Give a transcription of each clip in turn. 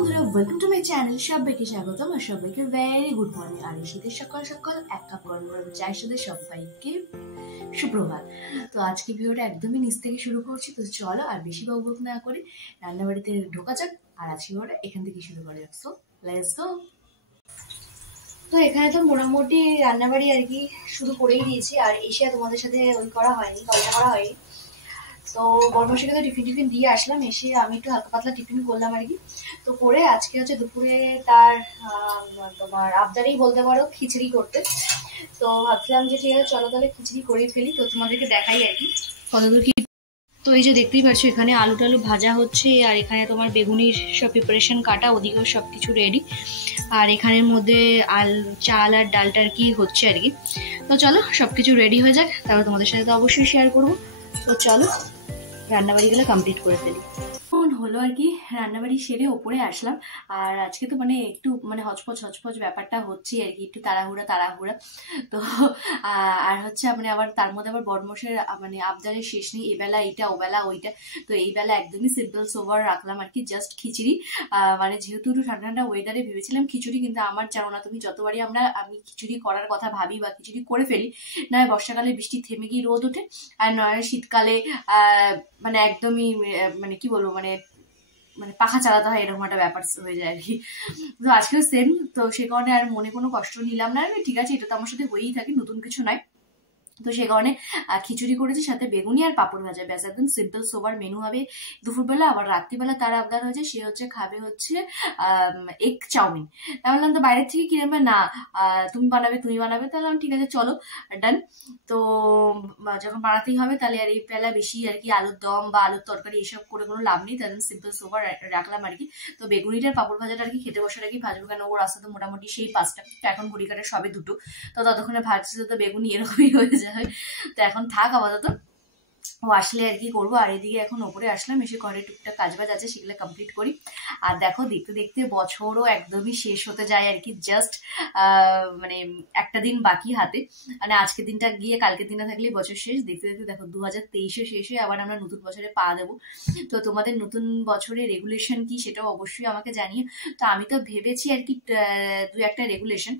বন্ধুরা, welcome to my channel. সবাইকে স্বাগতম আর সবাইকে ভেরি গুড মর্নিং। আর শীতের সকাল সকাল এক কাপ গরম গরম চায়ের সাথে সবাইকে সুপ্রভাত। তো আজকে ভিডিওটা একদমই নিচ থেকে শুরু করছি। তো চলো আর বেশি বকবক না করে রান্নাবাড়িতে ঢোকা যাক। আর আজকে ভিডিওটা এখান থেকে শুরু করা যাক। So let's go. তো এখানে তো মোটামুটি রান্নাবাড়ি আর কি শুরু করেই দিয়েছি। আর এসে তোমাদের সাথে ওই করা হয়নি, কলটা করা হয়নি। তো বর্মশাকে তো টিফিন দিয়ে আসলাম, এসে আমি একটু হালকা পাতলা টিফিন করলাম আর কি। তো করে আজকে হচ্ছে দুপুরে তার তোমার আবদারেই বলতে পারো খিচড়ি করতে। তো ভাবছিলাম যে ঠিক আছে চলো তাহলে খিচড়ি করেই ফেলি। তো তোমাদেরকে দেখাই আর কি কতদূর কি। তো এই যে দেখতেই পাচ্ছ এখানে আলু টালু ভাজা হচ্ছে, আর এখানে তোমার বেগুনির সব প্রিপারেশন কাটা, ওদিকেও সব কিছু রেডি। আর এখানের মধ্যে চাল আর ডালটা আর কি হচ্ছে আর কি। তো চলো সবকিছু রেডি হয়ে যাক, তারপর তোমাদের সাথে তো অবশ্যই শেয়ার করবো। তো চলো রান্নাবাড়িগুলো কমপ্লিট করে ফেলি। হলো আর কি রান্নাবাড়ি সেরে ওপরে আসলাম। আর আজকে তো মানে একটু মানে হচপচ ব্যাপারটা হচ্ছে আর কি, একটু তাড়াহুড়া। তো আর হচ্ছে মানে আবার তার মধ্যে আবার বড়মশের মানে আবদারের শেষ নেই, এবেলা এইটা ওবেলা ওইটা। তো এই বেলা একদমই সিম্পল সোবার রাখলাম আর কি, জাস্ট খিচুড়ি। মানে যেহেতু একটু ঠান্ডা ওয়েদারে ভেবেছিলাম খিচুড়ি, কিন্তু আমার জানো না তুমি, যতবারই আমি খিচুড়ি করার কথা ভাবি বা খিচুড়ি করে ফেলি, নয় বর্ষাকালে বৃষ্টি থেমে গিয়ে রোদ ওঠে, আর নয় শীতকালে মানে একদমই মানে কি বলবো মানে মানে পাখা চালাতে হয়, এরকম একটা ব্যাপার হয়ে যায় আর কি। তো আজকেও সেম, তো সে কারণে আর মনে কোনো কষ্ট নিলাম না। ঠিক আছে, এটা তো আমার সাথে হয়েই থাকে, নতুন কিছু নয়। তো সে কারণে খিচুড়ি করেছি, সাথে বেগুনি আর পাপড় ভাজা, ব্যাস একদম সিম্পল সোবার মেনু হবে দুপুরবেলা। আবার রাত্রিবেলা তার আবদার হয়েছে, সে হচ্ছে খাবে হচ্ছে এগ চাউমিন। তাই বললাম তো বাইরের থেকে কিনে না, তুমি বানাবে। তাহলে ঠিক আছে চলো ডান। তো যখন বানাতেই হবে তাহলে আর এই বেলা বেশি আর কি আলুর দম বা আলুর তরকারি এসব করে কোনো লাভ নেই, তাহলে সিম্পল সোবার রাখলাম আর কি। তো বেগুনিটার পাপড় ভাজাটা আর কি খেতে বসার আর কি ভাজবো, কেন ওর রাস্তা তো মোটামুটি সেই 5টা, এখন ঘড়ি কাটার সবে 2টো। তো ততক্ষণে ভাজছে তো বেগুনি এরকমই হয়ে যায়। তো এখন থাক আপাতত, ও আসলে আর কি করবো। আর এদিকে এখন ওপরে আসলাম, এসে ঘরে টুকটাক কাজবাজ আছে সেগুলো কমপ্লিট করি। আর দেখো দেখতে দেখতে বছরও একদমই শেষ হতে যায় আর কি, জাস্ট মানে একটা দিন বাকি হাতে। মানে আজকের দিনটা গিয়ে কালকের দিনটা থাকলেই বছর শেষ। দেখতে দেখতে দেখো 2023 শেষ হয়ে আবার আমরা নতুন বছরে পা দেবো। তো তোমাদের নতুন বছরের রেগুলেশন কি সেটাও অবশ্যই আমাকে জানিয়ে। তো আমি তো ভেবেছি আর কি 2-1টা রেগুলেশন।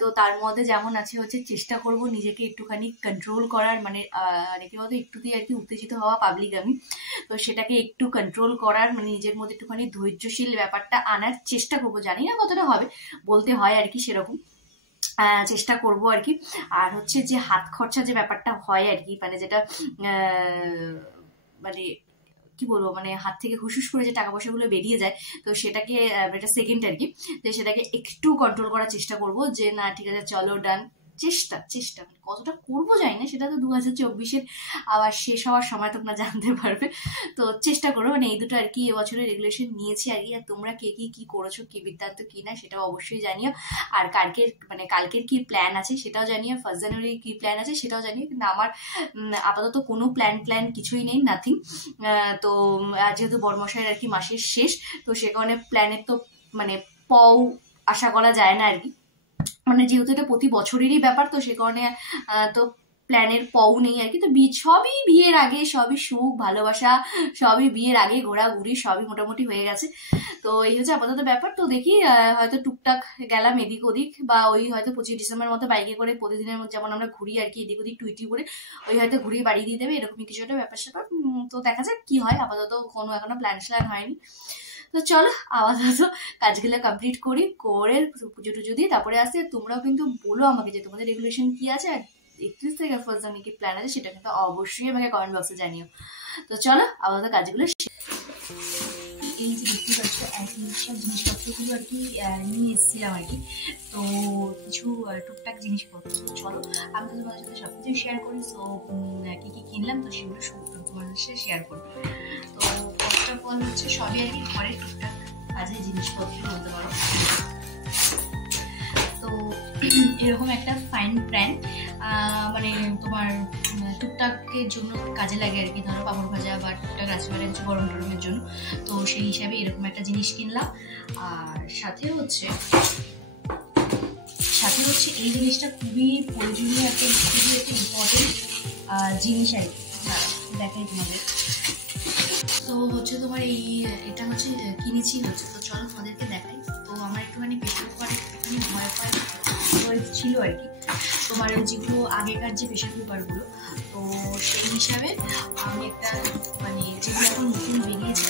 তো তার মধ্যে যেমন আছে হচ্ছে চেষ্টা করব নিজেকে একটুখানি কন্ট্রোল করার, মানে কি বলতো একটুতেই আর কি উত্তেজিত হওয়া পাবলিক আমি, তো সেটাকে একটু কন্ট্রোল করার, মানে নিজের মধ্যে একটুখানি ধৈর্যশীল ব্যাপারটা আনার চেষ্টা করবো। জানি না কতটা হবে, বলতে হয় আর কি সেরকম চেষ্টা করব আর কি। আর হচ্ছে যে হাত খরচা যে ব্যাপারটা হয় আর কি, মানে যেটা মানে কি বলবো মানে হাত থেকে হুসুস করে যে টাকা পয়সাগুলো বেরিয়ে যায়, তো সেটাকে এটা সেকেন্ড আর কি, তো সেটাকে একটু কন্ট্রোল করার চেষ্টা করব। যে না ঠিক আছে চলো ডান, চেষ্টা মানে কতটা করবো জানি না, সেটা তো 2024-এর আবার শেষ হওয়ার সময় তোমরা জানতে পারবে। তো চেষ্টা করো, মানে এই দুটো আর কি এবছরের রেগুলেশন নিয়েছি আর কি। আর তোমরা কে কি করেছো, কি বৃত্তান্ত কি না সেটাও অবশ্যই জানিও। আর কালকের কি প্ল্যান আছে সেটাও জানিও, 1 জানুয়ারি কি প্ল্যান আছে সেটাও জানিও। কিন্তু আমার আপাতত কোনো প্ল্যান কিছুই নেই, নাথিং। তো যেহেতু বড়মশাইয়ের আর কি মাসের শেষ, তো সে কারণে প্ল্যানের তো মানে পও আশা করা যায় না আর কি। মানে যেহেতু এটা প্রতি বছরেরই ব্যাপার, তো সে কারণে তো প্ল্যানের পও নেই আর কি। তো সবই বিয়ের আগে, সবই সুখ ভালোবাসা, সবই বিয়ের আগে ঘোরাঘুরি, সবই মোটামুটি হয়ে গেছে। তো এই হচ্ছে আপাতত ব্যাপার। তো দেখি হয়তো টুকটাক গেলাম এদিক ওদিক, বা ওই হয়তো 25 ডিসেম্বর মতো বাইকে করে প্রতিদিনের মধ্যে যেমন আমরা ঘুরি আর কি, এদিক ওদিক টুইটি করে ওই হয়তো ঘুরিয়ে বাড়ি দিয়ে দেবে, এরকমই কিছু একটা ব্যাপার স্যাপার। তো দেখা যাক কি হয়, আপাতত কোনো এখনো প্ল্যান হয়নি। তো চলো আপাতত কাজগুলো কমপ্লিট করে পুজো টুজো দিয়ে তারপরে আসে। তোমরাও কিন্তু বলো আমাকে যে তোমাদের রেগুলেশন কি আছে, আর 31 থেকে 1 জানুয়ারি কি প্ল্যান আছে সেটা কিন্তু অবশ্যই আমাকে কমেন্ট বক্সে জানিও। তো চলো আপাতত কাজগুলো। এই যে দেখতে পাচ্ছ একই সব জিনিসপত্রগুলো আর কি নিয়ে এসেছিলাম আর কি। তো কিছু টুকটাক জিনিসপত্র, চলো আমি তো তোমাদের সাথে সবকিছু শেয়ার করি। তো কি কি কিনলাম তো সেগুলো তোমাদের সাথে শেয়ার করি। তো ফার্স্ট অফ অল হচ্ছে সবই আর কি ঘরের টুকটাক কাজের জিনিসপত্র বলতে পারো। তো এরকম একটা ফাইন ব্র্যান্ড, মানে তোমার টুকটাকের জন্য কাজে লাগে আর কি, ধরো পাপড় ভাজা বা টুকটাক রাত্রিবেলা কিছু গরম টরমের জন্য। তো সেই হিসাবে এরকম একটা জিনিস কিনলাম। আর সাথে হচ্ছে এই জিনিসটা খুবই প্রয়োজনীয় একটা, খুবই একটা ইম্পর্টেন্ট জিনিস আর কি, দেখাই তোমাদের। তো তো হচ্ছে তোমার এটা হচ্ছে কিনেছি হচ্ছে। তো চলো তোমাদেরকে দেখাই। তো আমার একটুখানি প্রেশার কুকার একটুখানি ভয় ছিল আর কি, তোমার যেগুলো আগেকার যে প্রেশার কুকারগুলো, তো সেই হিসাবে আমি একটা মানে যেগুলো এখন নতুন বেরিয়েছে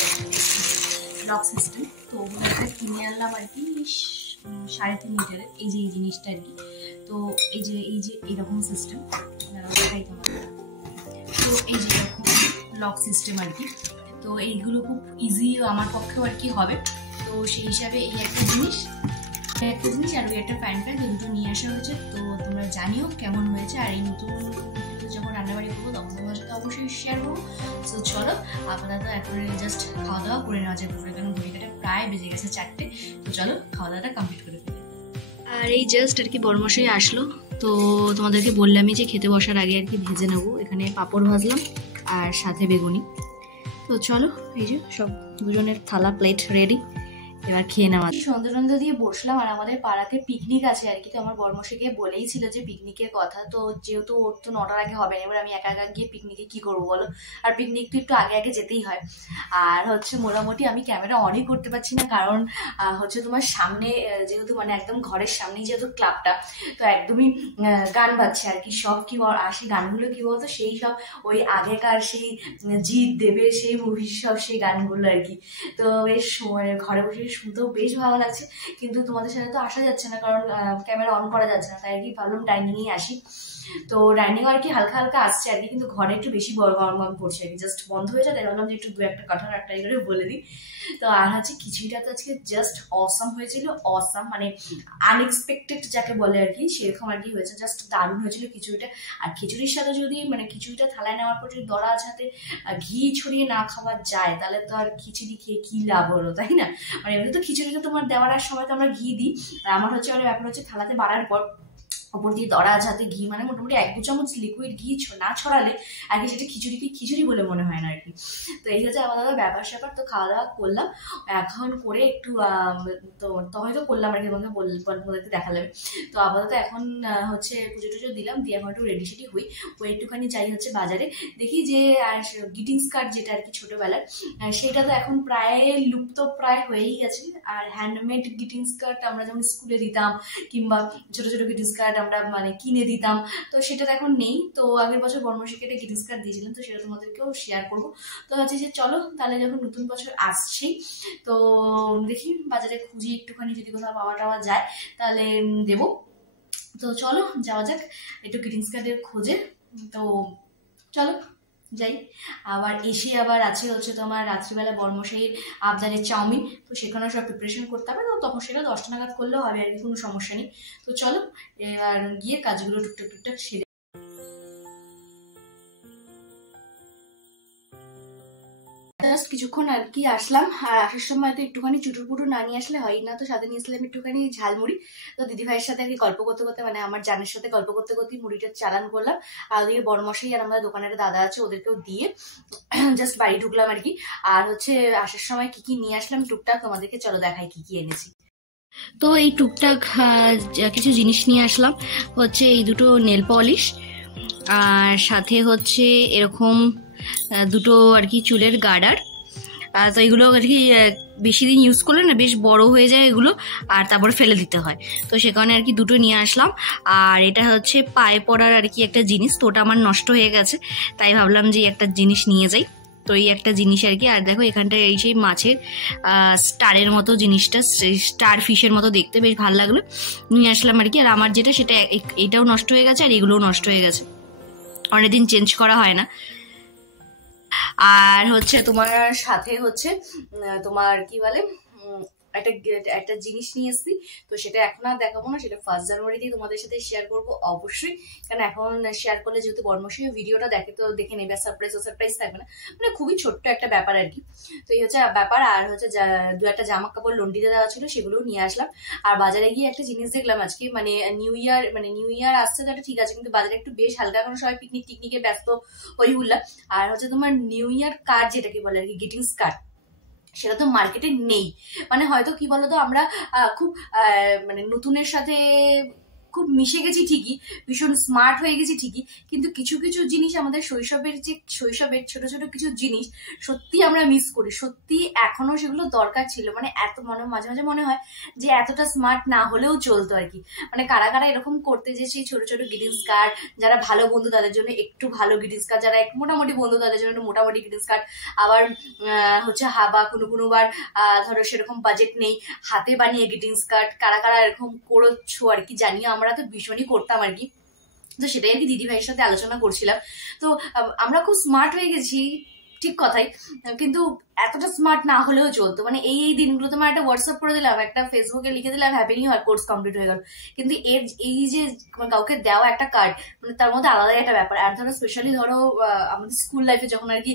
লক সিস্টেম, তো ওগুলো একটা কিনে আনলাম আর কি 3.5 লিটারের। এই যে এই জিনিসটা আর কি। তো এই যে এইরকম সিস্টেম দেখাই তোমার। তো এই যে এরকম লক সিস্টেম আর কি। তো এইগুলো খুব ইজি আমার পক্ষেও আর কি হবে। তো সেই হিসাবে এই একটা জিনিস আর ওই একটা প্যান কার্ড, দুটো নিয়ে আসা হয়েছে। তো তোমরা জানিও কেমন হয়েছে। আর এই নতুন যখন রান্নাবাড়ি করবো তখন তোমার সাথে অবশ্যই শেয়ার করবো। তো চলো আপাতত এখন জাস্ট খাওয়া দাওয়া করে নেওয়া যায় পুরো, কারণ ঘড়িকাটা প্রায় বেজে গেছে 4টে। তো চলো খাওয়া দাওয়াটা কমপ্লিট করে ফেলি। আর এই জাস্ট আর কি বড়মশাই আসলো। তো তোমাদেরকে বললামই যে খেতে বসার আগে আর কি ভেজে নেবো। এখানে পাঁপড় ভাজলাম আর সাথে বেগুনি। তো চলো এই যে সব দুজনের থালা প্লেট রেডি, এবার খেয়ে নেওয়া। সন্ধ্যে দিয়ে বসলাম। আর আমাদের পাড়াতে পিকনিক আছে আর কি। তো আমার বর্মশাইকে বলেই ছিল যে পিকনিকের কথা। তো যেহেতু ওর তো 9টার আগে হবে না, এবার আমি একা গিয়ে পিকনিকে কি করবো বলো। আর পিকনিক তো একটু আগে যেতেই হয়। আর হচ্ছে মোটামুটি আমি ক্যামেরা অনই করতে পারছি না, কারণ হচ্ছে তোমার সামনে যেহেতু মানে একদম ঘরের সামনেই যেহেতু ক্লাবটা, তো একদমই গান বাজছে আর কি। সব কি আর সেই গানগুলো কি বলতো, সেই সব ওই আগেকার সেই জিৎ দেবের সেই মুভির সব সেই গানগুলো আর কি। তো বেশ ঘরে বসে শুনতেও বেশ ভালো লাগছে, কিন্তু তোমাদের সাথে তো আসা যাচ্ছে না, কারণ ক্যামেরা অন করা যাচ্ছে না। তাই আর কি ভাবলাম ডাইনিংয়েই আসি। তো ডাইনিং আর কি হালকা হালকা আসছে আর কি, কিন্তু ঘরে একটু বেশি গরম পড়ছে আর কি। জাস্ট বন্ধ হয়ে যায়, তাই ভাবলাম যে একটু দু একটা কথা একটা করে বলে দিই। তো আর হচ্ছে খিচুড়িটা তো আজকে জাস্ট অসাম হয়েছিল। অসাম মানে আনএক্সপেক্টেড যাকে বলে আর কি, সেরকম আর কি হয়েছে। জাস্ট দারুণ হয়েছিল খিচুড়িটা। আর খিচুড়ির সাথে যদি মানে খিচুড়িটা থালায় নেওয়ার পর যদি দড়ার সাথে ঘি ছড়িয়ে না খাওয়া যায়, তাহলে তো আর খিচুড়ি খেয়ে কি লাভ হলো, তাই না? মানে এমনি তো খিচুড়িটা তোমার দেওয়ার সময় তো আমরা ঘি দিই। আর আমার হচ্ছে মানে ব্যাপার হচ্ছে থালাতে বাড়ার পর ওপর দিয়ে দড়া যাতে ঘি মানে মোটামুটি 1-2 চামচ লিকুইড ঘি না ছড়ালে আর কি সেটা খিচুড়ি বলে মনে হয় না আর কি। তো এই হচ্ছে আমাদের ব্যাপার স্যাপার। তো খাওয়া দাওয়া করলাম এখন করে একটু তো হয়তো করলাম আর কি, তোমাকে দেখালাম। তো আপাতত এখন হচ্ছে পুজো টুজো দিলাম, দিয়ে এখন একটু রেডি সেডি হই। ওই একটুখানি যাই হচ্ছে বাজারে, দেখি যে গ্রিটিংস কার্ড যেটা আর কি ছোটবেলার, সেটা তো এখন প্রায় লুপ্ত প্রায় হয়েই গেছে। আর হ্যান্ডমেড গ্রিটিংস কার্ড আমরা যেমন স্কুলে দিতাম, কিংবা ছোট ছোট গ্রিটিংস কার্ড আমরা মানে কিনে দিতাম, তো সেটা তো এখন নেই। তো আগের বছর বর্মশাইকে একটা গ্রিটিংস কার্ড দিয়েছিলাম, তো সেটা তোমাদেরকেও শেয়ার করবো। তো হচ্ছে যে চলো তাহলে যখন নতুন বছর আসছি, তো দেখি বাজারে খুঁজি একটুখানি, যদি কোথাও পাওয়া টাওয়া যায় তাহলে দেবো। তো চলো যাওয়া যাক একটু গ্রিটিংস কার্ডের খোঁজে। তো চলো যাই। আবার এসে আবার আছে হচ্ছে তোমার রাত্রিবেলা বর্মশাইয়ের আবদারের চাউমিন, তো সেখানে সব প্রিপারেশন করতে হবে। তো তখন সেটা 10টা নাগাদ করলেও হবে আর কি, কোনো সমস্যা নেই। তো চলো এবার গিয়ে কাজগুলো টুকটাক সেরে। কিছুক্ষণ আর কি আসলাম। আর আসার সময় তো একটুখানি চুটুর পুটুর না নিয়ে আসলে হয় না, তো সাথে নিয়ে আসলাম একটুখানি ঝালমুড়ি। তো দিদি ভাইয়ের সাথে আর কি গল্প করতে করতে মানে আমার জানের সাথে গল্প করতে করতে মুড়িটা চালান করলাম। আর ওদিকে বড়মশাই আর আমাদের দোকানের দাদা আছে, ওদেরকেও দিয়ে জাস্ট বাড়ি ঢুকলাম আর কি। আর হচ্ছে আসার সময় কি কি নিয়ে আসলাম টুকটাক তোমাদেরকে চলো দেখাই কি কি এনেছি। তো এই টুকটাক কিছু জিনিস নিয়ে আসলাম। হচ্ছে এই দুটো নেল পলিশ, আর সাথে হচ্ছে এরকম দুটো আর কি চুলের গার্ডার। তো এগুলো আর কি বেশি দিন ইউজ করলে না বেশ বড় হয়ে যায় এগুলো, আর তারপরে ফেলে দিতে হয়। তো সে কারণে আর কি দুটো নিয়ে আসলাম। আর এটা হচ্ছে পায়ে পড়ার আর কি একটা জিনিস, তো ওটা আমার নষ্ট হয়ে গেছে, তাই ভাবলাম যে একটা জিনিস নিয়ে যাই। তো এই একটা জিনিস আর কি। আর দেখো এখানটা এই সেই মাছের স্টারের মতো জিনিসটা, স্টার ফিশের মতো দেখতে বেশ ভালো লাগলো, নিয়ে আসলাম আর কি। আর আমার যেটা সেটা এটাও নষ্ট হয়ে গেছে, আর এগুলোও নষ্ট হয়ে গেছে, অনেকদিন চেঞ্জ করা হয় না। আর হচ্ছে তোমার সাথে হচ্ছে তোমার কি বলে একটা জিনিস নিয়ে এসেছি। তো সেটা এখন আর দেখাবো না, সেটা 1 জানুয়ারিতেই তোমাদের সাথে শেয়ার করবো অবশ্যই, কারণ এখন শেয়ার করলে যেহেতু বর্মশাই ভিডিওটা দেখে তো দেখে নেবে, সারপ্রাইজ থাকবে না, মানে খুবই ছোট্ট একটা ব্যাপার আর কি। তো এই হচ্ছে ব্যাপার। আর হচ্ছে 2-1টা জামা কাপড় লন্ডিতে দেওয়া ছিল, সেগুলোও নিয়ে আসলাম। আর বাজারে গিয়ে একটা জিনিস দেখলাম আজকে, মানে নিউ ইয়ার আসছে তো ঠিক আছে, কিন্তু বাজারে একটু বেশ হালকা, কারণ সবাই পিকনিকে ব্যস্ত হই হুল্লা। আর হচ্ছে তোমার নিউ ইয়ার কার্ড যেটাকে বলে আর কি, গ্রিটিংস কার্ড, সেটা তো মার্কেটে নেই। মানে হয়তো কি বলতো আমরা খুব মানে নতুনের সাথে খুব মিশে গেছি ঠিকই, ভীষণ স্মার্ট হয়ে গেছি ঠিকই, কিন্তু কিছু কিছু জিনিস আমাদের শৈশবের ছোট ছোট কিছু জিনিস সত্যি আমরা মিস করি, সত্যি এখনো সেগুলো দরকার ছিল। মানে এত মাঝে মাঝে মনে হয় যে এতটা স্মার্ট না হলেও চলতো আর কি। মানে কারা কারা এরকম করতে, যে সেই ছোট ছোট গ্রিটিংস কার্ড, যারা ভালো বন্ধু তাদের জন্য একটু ভালো গ্রিটিংস কার্ড, যারা মোটামুটি বন্ধু তাদের জন্য একটু মোটামুটি গ্রিটিংস কার্ড, আবার হচ্ছে হাবা কোনো বার ধরো সেরকম বাজেট নেই, হাতে বানিয়ে গ্রিটিংস কার্ড, কারা কারা এরকম করছো আর কি, জানিয়ে আমরা তো ভীষণই করতাম আর কি। তো সেটাই আর কি দিদি ভাইয়ের সাথে আলোচনা করছিলাম। তো আমরা খুব স্মার্ট হয়ে গেছি, ঠিক কথাই, কিন্তু এতটা স্মার্ট না হলেও চলতো। মানে এই দিনগুলো তোমার একটা হোয়াটসঅ্যাপ করে দিলাম, একটা ফেসবুকে লিখে দিলাম happy new year, course complete হয়ে গেল। কিন্তু এই যে কাউকে দেওয়া একটা কার্ড, মানে তার মধ্যে আলাদাই একটা ব্যাপার। আর ধরো স্পেশালি ধরো আমাদের স্কুল লাইফে যখন আর কি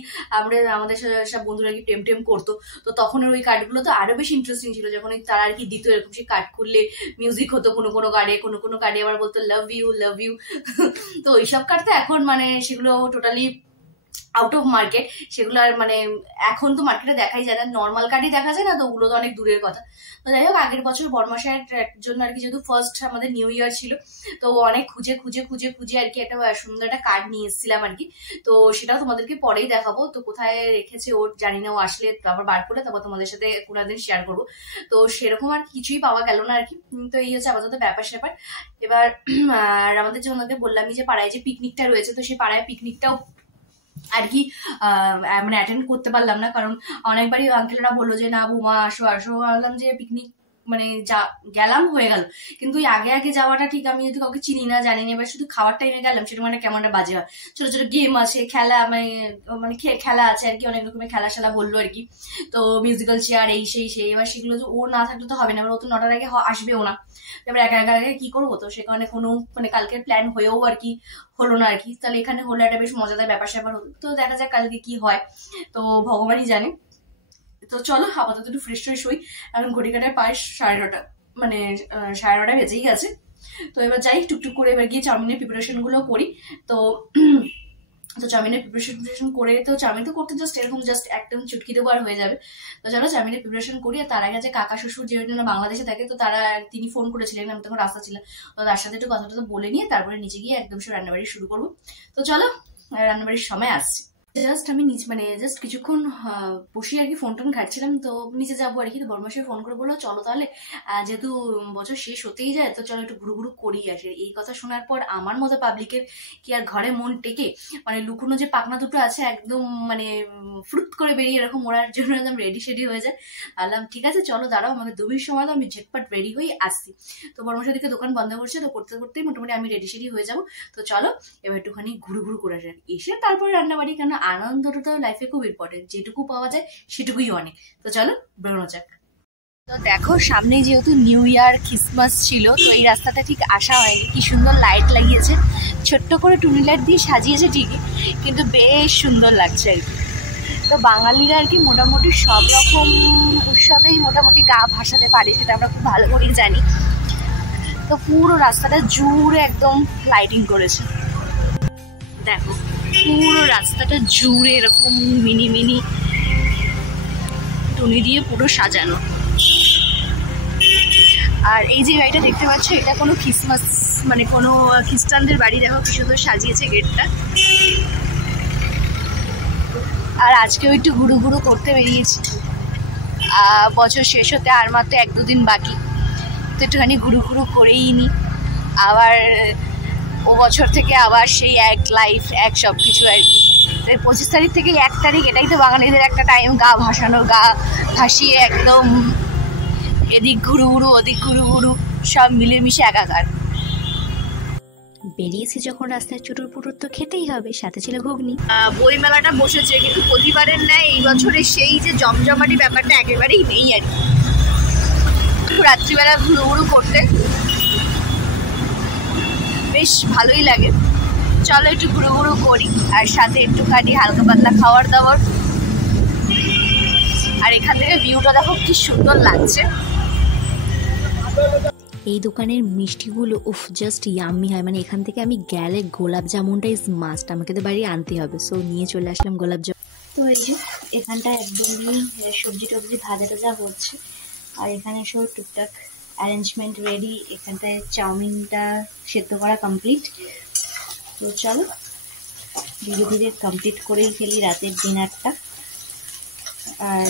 আমাদের সব বন্ধুরা আর কি টেম করতো, তো তখন ওই কার্ডগুলো তো আরো বেশি ইন্টারেস্টিং ছিল, যখন তারা আর কি দিত এরকম, সেই কার্ড খুললে মিউজিক হতো কোনো কার্ডে, কোনো কার্ডে আবার বলতো লাভ ইউ। তো ওইসব কার্ড তো এখন মানে সেগুলো টোটালি আউট অফ মার্কেট, সেগুলো আর মানে এখন তো মার্কেটে দেখাই যায় না, নর্মাল কার্ডই দেখা যায় না, তো ওগুলো তো অনেক দূরের কথা। তো যাই হোক, আগের বছর বর্মাশায়ের জন্য আর কি, যেহেতু ফার্স্ট আমাদের নিউ ইয়ার ছিল, তো অনেক খুঁজে আর কি একটা সুন্দর একটা কার্ড নিয়ে এসেছিলাম আর কি। তো সেটাও তোমাদেরকে পরেই দেখাবো, তো কোথায় রেখেছে ওর জানি না, ও আসলে আবার বার করলে তারপর তোমাদের সাথে কোনোদিন শেয়ার করবো। তো সেরকম আর কিছুই পাওয়া গেল না আর কি। তো এই হচ্ছে আপাতত ব্যাপার। এবার আর আমাদের যে ওনাদের বললামই যে পাড়ায় যে পিকনিকটা রয়েছে, তো সেই পাড়ায় পিকনিকটাও আর কি মানে অ্যাটেন্ড করতে পারলাম না, কারণ অনেকবারই আঙ্কেলরা বললো যে না বৌমা আসো বললাম যে পিকনিক মানে গেলাম হয়ে গেল, কিন্তু আগে যাওয়াটা ঠিক, আমি যদি কাউকে চিনি না জানি না, এবার শুধু খাওয়ার টাইমে গেলাম, সেটা মানে কেমন একটা বাজে হয়। ছোট ছোট গেম আছে, খেলা মানে খেলা আছে আর কি, অনেক রকমের খেলা বললো আর কি। তো মিউজিক্যাল চেয়ার এই সেই এবার সেগুলো ও না থাকলে তো হবে না, এবার ও তো 9টার আগে আসবেও না, এবার একা কি করবো। তো সে কারণে কোনো মানে কালকের প্ল্যান হয়েও আর কি হলো না আর কি। তাহলে এখানে হলে একটা বেশ মজাদার ব্যাপার হলো। তো দেখা যাক কালকে কি হয়, তো ভগবানই জানে। তো চলো আপাতত একটু ফ্রেশ হই, এখন ঘড়ি কাটায় প্রায় 9:30, মানে 9:30 বেজেই গেছে। তো এবার যাই টুকটুক করে এবার গিয়ে চাউমিনের প্রিপারেশন গুলো করি। তো চাউমিনের প্রিপারেশন করে, তো চাউমিন তো করতে এরকম একদম চুটকি দেবো আর হয়ে যাবে। তো চলো চাউমিনের প্রিপারেশন করি। আর তার আগে যে কাকা শ্বশুর যেহেতু বাংলাদেশে থাকে, তো তিনি ফোন করেছিলেন, আমি তখন রাস্তা ছিলাম, তো তার সাথে একটু কথাটা বলে নিয়ে তারপরে নিচে গিয়ে একদম সব রান্নাবাড়ি শুরু করবো। তো চলো রান্নাবাড়ির সময় আসছি। আমি জাস্ট কিছুক্ষণ বসে আর কি ফোন টোন ঘাটছিলাম, তো নিচে যাবো আর কি। তো বর্মাসে ফোন করে বললো চলো তাহলে, যেহেতু বছর শেষ হতেই যায়, তো চলো একটু ঘুরু করি আসে। এই কথা শোনার পর আমার মতো পাবলিকের কি আর ঘরে মন টেকে, মানে লুকোনো যে পাখনা দুটো আছে একদম মানে ফ্রুত করে বেরিয়ে এরকম ওড়ার জন্য একদম রেডি হয়ে যায়। বললাম ঠিক আছে চলো দাঁড়াও, আমাকে 2 মিনিট সময় দাও, আমি ঝটপট রেডি হয়ে আসছি। তো বর্মাসের দিকে দোকান বন্ধ করছে, তো করতেই মোটামুটি আমি রেডি হয়ে যাবো। তো চলো এবার একটুখানি ঘুরু করে এসে তারপরে রান্নাবাড়ি, কেন আনন্দটা তো লাইফে খুব ইম্পর্টেন্ট, যেটুকু পাওয়া যায় সেটুকুই অনেক। তো চলো বেরোনো যাক। তো দেখো সামনে যেহেতু নিউ ইয়ার ক্রিসমাস ছিল, তো এই রাস্তাটা ঠিক আসা হয়নি, কি সুন্দর লাইট লাগিয়েছে, ছোট্ট করে টুনি লাইট দিয়ে সাজিয়েছে ঠিকই, কিন্তু বেশ সুন্দর লাগছে আর কি। তো বাঙালিরা আর কি মোটামুটি সব রকম উৎসবেই মোটামুটি গা ভাসাতে পারে, সেটা আমরা খুব ভালো করেই জানি। তো পুরো রাস্তাটা জুড়ে একদম লাইটিং করেছে, দেখো পুরো রাস্তাটা জুড়ে এরকম মিনি টুনি দিয়ে পুরো সাজানো। আর এই যে বাড়িটা দেখতে পাচ্ছ, এটা কোনো ক্রিসমাস মানে কোনো খ্রিস্টানদের বাড়ি, দেখো কি সুন্দর সাজিয়েছে গেটটা। আর আজকেও একটু ঘুরু করতে বেরিয়েছি, বছর শেষ হতে আর মাত্র 1-2 দিন বাকি, তো একটুখানি ঘুরু করেই নি। আবার ও বছর থেকে আবার সেই এক লাইফ এক সব কিছু আর কি। 25 তারিখ থেকে 1 তারিখ, এটাই তো বাঙালিদের একটা টাইম, গা ভাসানো, গা ভাসিয়ে একদম এদিক ঘুরু ওদিক ঘুরু সব মিলেমিশে একাকার। বেরিয়েছি যখন রাস্তায় চুটুর পুটুর তো খেতেই হবে, সাথে ছিল ঘুগনি। বই মেলাটা বসেছে, কিন্তু প্রতিবারের ন্যায় এই বছরে সেই যে জমজমাটি ব্যাপারটা একেবারেই নেই আর কি। রাত্রিবেলা ঘুরু করতে বেশ ভালোই লাগে। চলো একটু ঘুরু করি, আর সাথে একটুখানি হালকা পাতলা খাবার দাবার। আর এখান থেকে ভিউটা দেখো কি সুন্দর লাগছে। এই দোকানের মিষ্টিগুলো উফ জাস্ট ইয়াম্মি হয়, মানে এখান থেকে আমি গেলে গোলাপ জামুনটা ইজ মাস্ট, আমাকে তো বাড়ি আনতে হবে। সো নিয়ে চলে আসলাম গোলাপ জামুন। তো এই যে এখানটায় একদমই সবজি টবজি ভাজা টাজা হচ্ছে, আর এখানে সব টুকটাক অ্যারেঞ্জমেন্ট রেডি, এখানটায় চাউমিনটা সেদ্ধ করা কমপ্লিট। তো চলো ধীরে ধীরে কমপ্লিট করেই ফেলি রাতের ডিনারটা, আর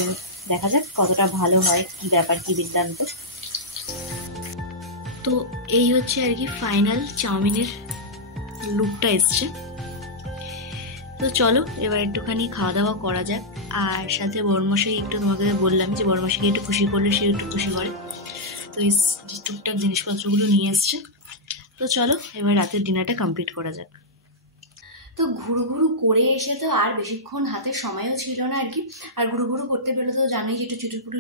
দেখা যাক কতটা ভালো হয়, কি ব্যাপার, কি বৃত্তান্ত। তো এই হচ্ছে আর কি ফাইনাল চাউমিনের লুকটা এসছে। তো চলো এবার একটুখানি খাওয়া দাওয়া করা যাক। আর সাথে বড়মশাই একটু, তোমাকে বললাম যে বড়মশাইকে একটু খুশি করলে সে একটু খুশি করে, তো এই টুকটাক জিনিসপত্রগুলো নিয়ে এসছে। তো চলো এবার রাতের ডিনারটা কমপ্লিট করা যাক। তো ঘুরু ঘুরু করে এসে তো আর বেশিক্ষণ হাতে সময়ও ছিল না আর কি। আর ঘুরু ঘুরু করতে পেলে তো জানোই যে একটু চুটুপুটু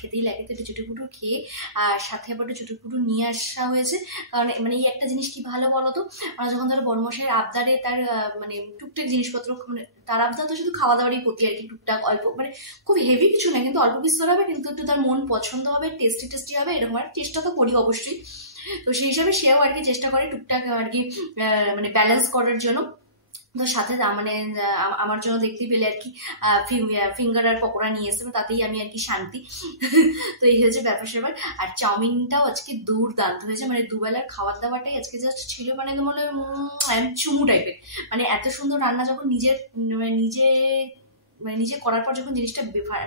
খেতেই লাগে, তো একটু চুটুপুটু খেয়ে আর সাথে আবার একটু চুটুপুটু নিয়ে আসা হয়েছে। কারণ মানে এই একটা জিনিস কি ভালো বলো তো, আমরা যখন ধরো বড়মশাইয়ের আবদারে তার মানে টুকটাক জিনিসপত্র, মানে তার আবদার তো শুধু খাওয়া দাওয়ারই প্রতি আর কি, টুকটাক অল্প, মানে খুব হেভি কিছু না কিন্তু অল্প বিস্তর হবে, কিন্তু একটু তার মন পছন্দ হবে, টেস্টি হবে, এরকম আর চেষ্টা তো করি অবশ্যই। তো সেই হিসাবে সেও আর কি চেষ্টা করে টুকটাক আর কি মানে ব্যালেন্স করার জন্য। তো সাথে মানে আমার জন্য দেখতে পেলে আর কি ফিঙ্গার আর পকোড়া নিয়ে এসেছে, তাতেই আমি আর কি শান্তি। তো এই হচ্ছে ব্যাপার স্যাপার। আর চাউমিনটাও আজকে দুর্দান্ত হয়েছে, মানে দুবেলার খাবার দাবারটাই আজকে জাস্ট ছিল, মানে মনে চুমু টাইপের। মানে এত সুন্দর রান্না যখন নিজে করার পর যখন জিনিসটা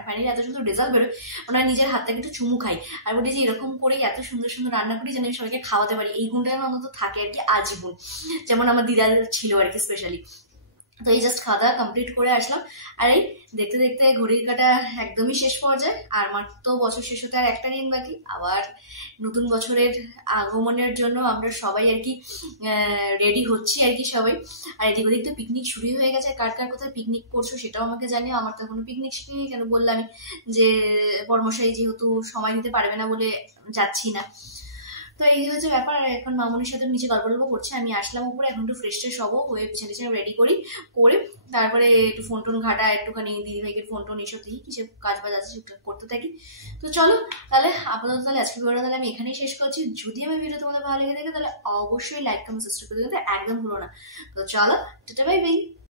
ফাইনালি এত সুন্দর রেজাল্ট বেরোয়, ওনার নিজের হাত থেকে একটু চুমু খাই আর বলি যে এরকম করেই এত সুন্দর সুন্দর রান্না করি যেন আমি সবাইকে খাওয়াতে পারি, এই গুণটা যেন অন্তত থাকে আর কি আজীবন, যেমন আমার দিদা ছিল আর কি স্পেশালি। তো এই জাস্ট খাওয়া দাওয়া কমপ্লিট করে আসলাম। আর এই দেখতে দেখতে ঘড়ির কাটা একদমই শেষ পর্যায়ে, আর মাত্র বছর শেষ হতে আর একটা দিন বাকি, আবার নতুন বছরের আগমনের জন্য আমরা সবাই আর কি রেডি হচ্ছি আর কি সবাই। আর এদিক ওদিক তো পিকনিক শুরু হয়ে গেছে, কার কার কোথায় পিকনিক করছো সেটাও আমাকে জানিও। আমার তো এখনো পিকনিক নেই, কেন বললামই যে বর্মশাই যেহেতু সময় দিতে পারবে না বলে যাচ্ছি না। তো এই হচ্ছে ব্যাপার। আর এখন মামুনির সাথে নিচে গল্প করছে, আমি আসলাম উপরে, এখন একটু ফ্রেশ ট্রেশ হবো, হয়ে পিছনে পিছনে রেডি করে তারপরে একটু ফোন টোন ঘাটা, একটুখানি দিদি ভাইকে ফোন টোন এইসব দিই, কিছু কাজ বাজ আছে সেটা করতে থাকি। তো চলো তাহলে আপাতত তাহলে আজকে ভিডিওটা তাহলে আমি এখানেই শেষ করছি। যদি আমার ভিডিও তোমাদের ভালো লেগে থাকে তাহলে অবশ্যই লাইক কমেন্ট সাবস্ক্রাইব করে দিতে একদম ভুলো না। তো চলো, টাটা বাই বাই।